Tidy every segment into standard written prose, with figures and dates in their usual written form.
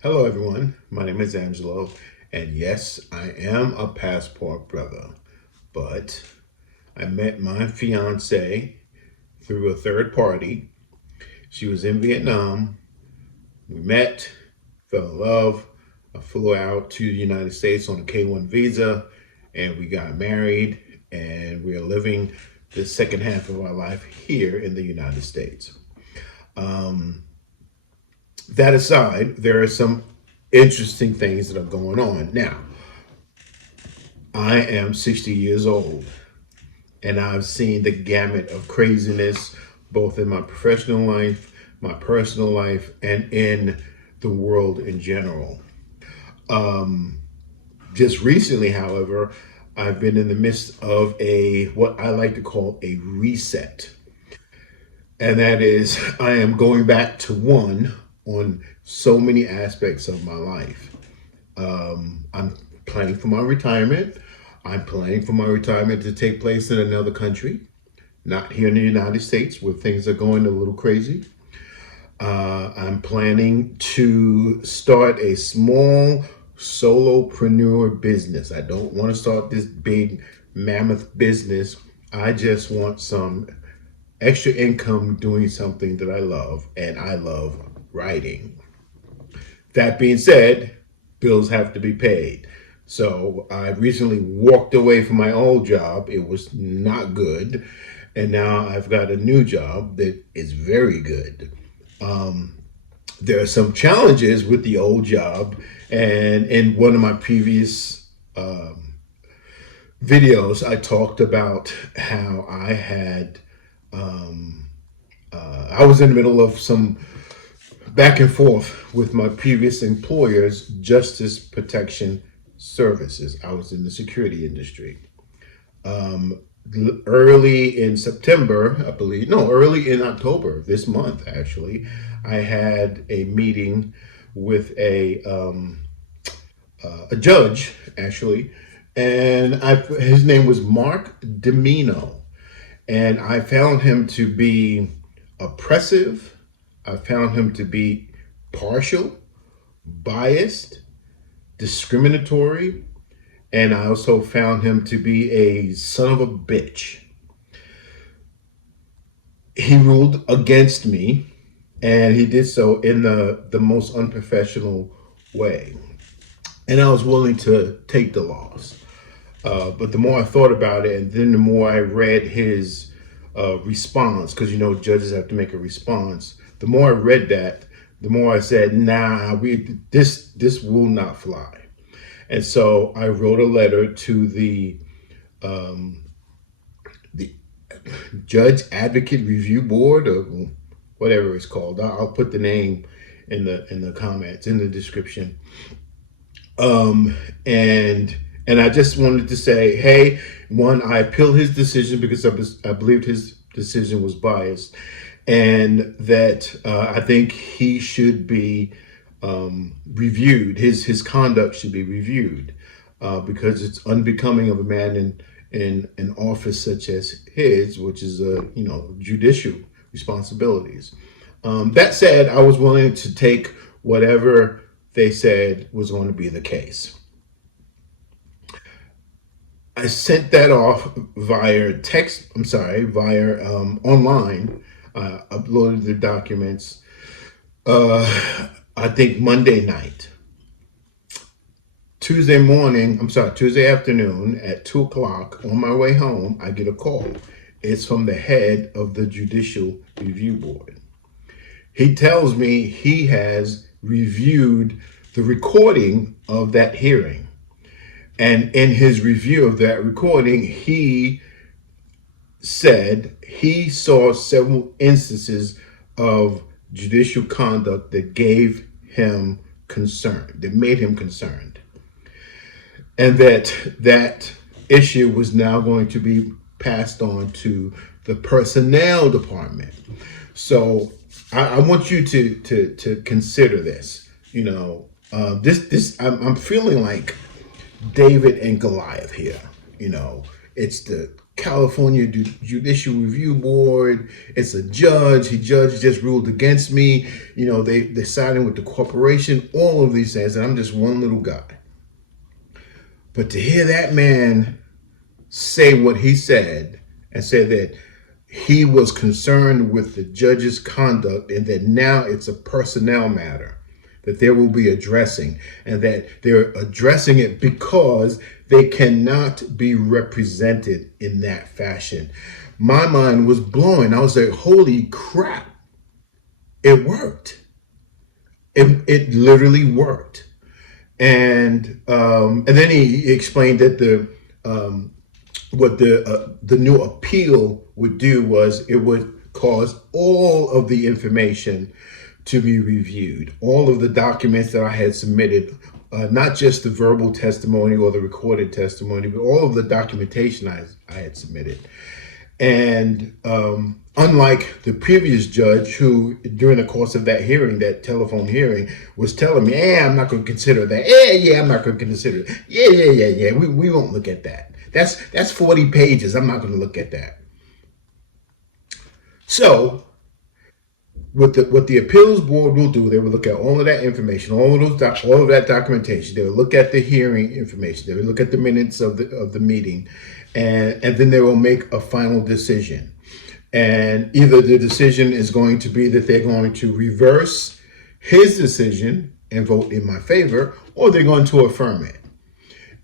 Hello, everyone. My name is Angelo, and yes, I am a passport brother, but I met my fiance through a third party. She was in Vietnam. We met, fell in love. I flew out to the United States on a K-1 visa, and we got married, and we are living the second half of our life here in the United States. Um, that aside, there are some interesting things that are going on. Now, I am 60 years old and I've seen the gamut of craziness both in my professional life, my personal life, and in the world in general. Um, just recently, however, I've been in the midst of a what I like to call a reset. And that is I am going back to one on so many aspects of my life. I'm planning for my retirement. I'm planning for my retirement to take place in another country, not here in the United States where things are going a little crazy. I'm planning to start a small solopreneur business. I don't want to start this big mammoth business. I just want some extra income doing something that I love, and I love writing. That being said, bills have to be paid. So I recently walked away from my old job. It was not good. And now I've got a new job that is very good. Um, there are some challenges with the old job. And in one of my previous videos, I talked about how I was in the middle of some back and forth with my previous employer's justice protection services. I was in the security industry. Um, Early in September, I believe, no, early in October this month, actually, I had a meeting with a judge, actually, and his name was Mark Dimino, and I found him to be oppressive. I found him to be partial, biased, discriminatory, and I also found him to be a son of a bitch. He ruled against me, and he did so in the most unprofessional way. And I was willing to take the loss. But the more I thought about it, and then the more I read his response, because you know judges have to make a response. The more I read that, the more I said, "Nah, this will not fly." And so I wrote a letter to the Judge Advocate Review Board, or whatever it's called. I'll put the name in the comments in the description. Um, and and I just wanted to say, hey, one, I appeal his decision because I believed his decision was biased, and that I think he should be reviewed. His conduct should be reviewed because it's unbecoming of a man in an office such as his, which is judicial responsibilities. That said, I was willing to take whatever they said was going to be the case. I sent that off via text. I'm sorry, via online. Uploaded the documents. I think Monday night. Tuesday morning, I'm sorry, Tuesday afternoon at 2 o'clock on my way home, I get a call. It's from the head of the Judicial Review Board. He tells me he has reviewed the recording of that hearing. And in his review of that recording, he said he saw several instances of judicial conduct that gave him concern, that made him concerned, and that issue was now going to be passed on to the personnel department. So I want you to consider this. I'm feeling like David and Goliath here. It's the California Judicial Review Board. It's a judge. He judge just ruled against me. They're siding with the corporation. All of these things, and I'm just one little guy. But to hear that man say what he said and say that he was concerned with the judge's conduct and that now it's a personnel matter that they will be addressing, and that they're addressing it because they cannot be represented in that fashion. My mind was blowing. I was like, holy crap, it worked. It literally worked. And then he explained that what the new appeal would do was it would cause all of the information to be reviewed, all of the documents that I had submitted, not just the verbal testimony or the recorded testimony, but all of the documentation I had submitted. And unlike the previous judge who, during the course of that hearing, that telephone hearing, was telling me, I'm not going to consider that. I'm not going to consider it. Yeah. We won't look at that. That's 40 pages. I'm not going to look at that. So what the appeals board will do, they will look at all of that information, all of that documentation. They will look at the hearing information. They will look at the minutes of the meeting, and then they will make a final decision. And either the decision is going to be that they're going to reverse his decision and vote in my favor, or they're going to affirm it.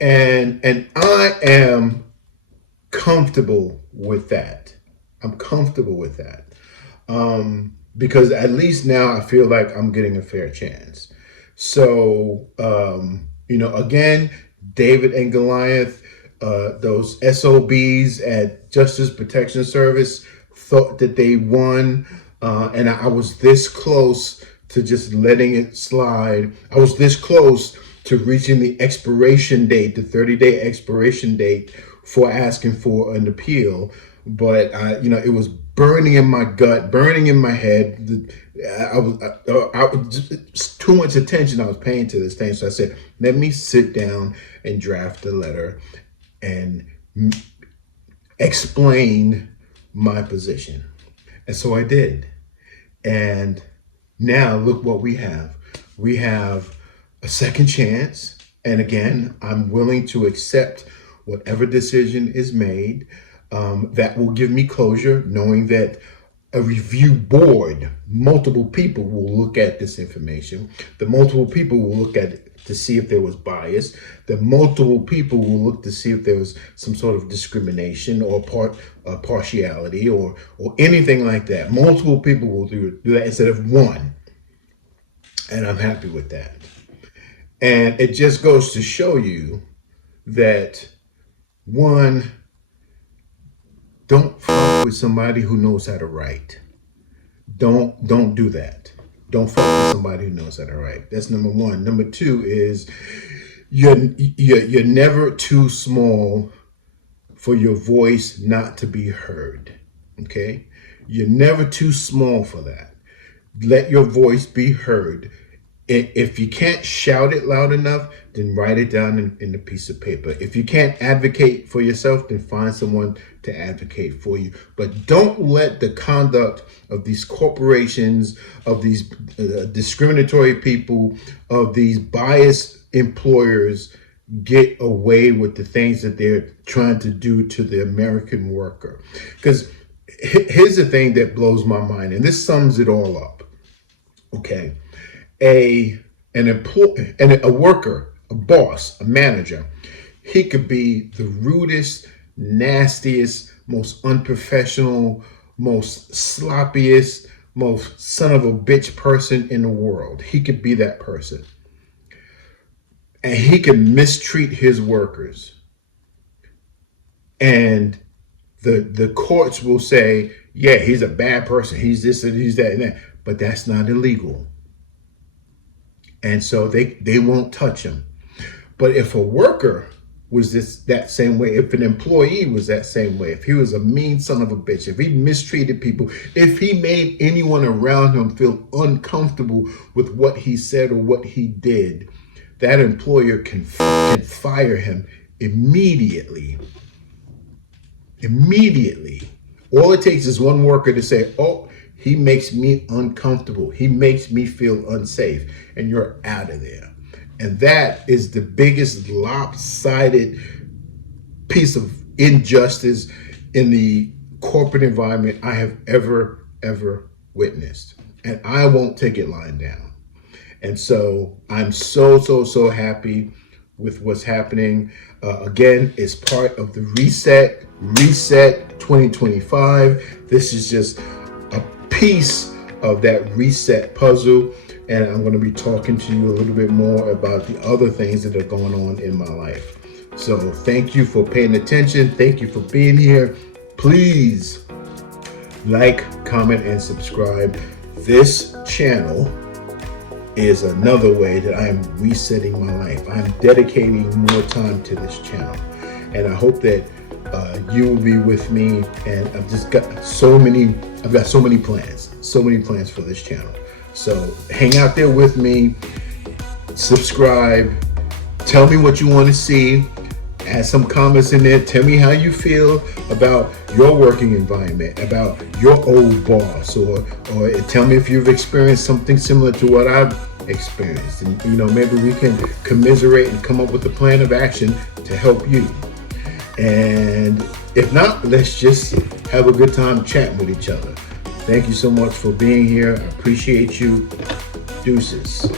And I am comfortable with that. I'm comfortable with that. Because at least now I feel like I'm getting a fair chance. So, again, David and Goliath, those SOBs at Justice Protection Service thought that they won. And I was this close to just letting it slide. I was this close to reaching the expiration date, the 30-day expiration date for asking for an appeal. But, it was burning in my gut, burning in my head. I was just too much attention I was paying to this thing. So I said, let me sit down and draft a letter and explain my position. And so I did. And now look what we have. We have a second chance. And again, I'm willing to accept whatever decision is made. That will give me closure, knowing that a review board, multiple people will look at this information. The multiple people will look at it to see if there was bias. The multiple people will look to see if there was some sort of discrimination or partiality or anything like that. Multiple people will do that instead of one. And I'm happy with that. And it just goes to show you that, one, don't fuck with somebody who knows how to write. Don't do that. Don't fuck with somebody who knows how to write. That's number one. Number two is you're never too small for your voice not to be heard. Okay? You're never too small for that. Let your voice be heard. If you can't shout it loud enough, then write it down in a piece of paper. If you can't advocate for yourself, then find someone to advocate for you. But don't let the conduct of these corporations, of these discriminatory people, of these biased employers get away with the things that they're trying to do to the American worker. Because here's the thing that blows my mind, and this sums it all up. Okay. A worker, a boss, a manager, he could be the rudest, nastiest, most unprofessional, most sloppiest, most son of a bitch person in the world. He could be that person. And he can mistreat his workers. And the courts will say, yeah, he's a bad person. He's this and he's that and that. But that's not illegal. And so they won't touch him. But if a worker was that same way, if an employee was that same way, if he was a mean son of a bitch, if he mistreated people, if he made anyone around him feel uncomfortable with what he said or what he did, that employer can fire him immediately. immediately. All it takes is one worker to say, oh, he makes me uncomfortable. He makes me feel unsafe. And you're out of there. And that is the biggest lopsided piece of injustice in the corporate environment I have ever witnessed. And I won't take it lying down. And so I'm so happy with what's happening. Again, it's part of the Reset 2025. This is just a piece of that reset puzzle. And I'm going to be talking to you a little bit more about the other things that are going on in my life. So thank you for paying attention. Thank you for being here. Please like, comment, and subscribe. This channel is another way that I am resetting my life. I'm dedicating more time to this channel. And I hope that you will be with me. And I've got so many plans for this channel. So hang out there with me, subscribe, tell me what you want to see, add some comments in there, tell me how you feel about your working environment, about your old boss, or tell me if you've experienced something similar to what I've experienced. And maybe we can commiserate and come up with a plan of action to help you. And if not, let's just have a good time chatting with each other. Thank you so much for being here. I appreciate you. Deuces.